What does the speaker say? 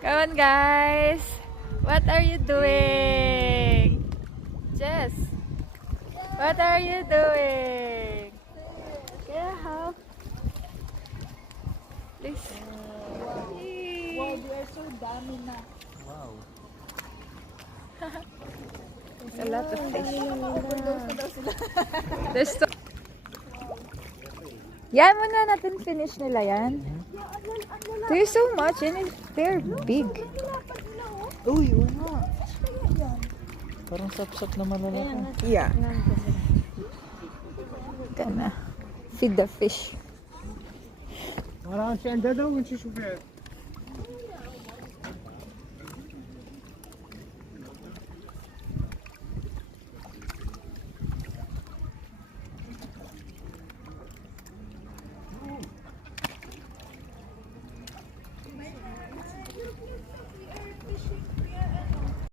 Come on, guys. What are you doing? Jess, what are you doing? Yeah, how? Please. Wow, they are so dami na. Wow. There's a lot of fish. Overdose na daw sila. There's so... Yan muna natin finish nila yan. There's so much and they're big. Uy, oo nga. Parang sapsap na malalaki. Yeah. Gonna feed the fish. Maraan siya ang dadawin si Sufet.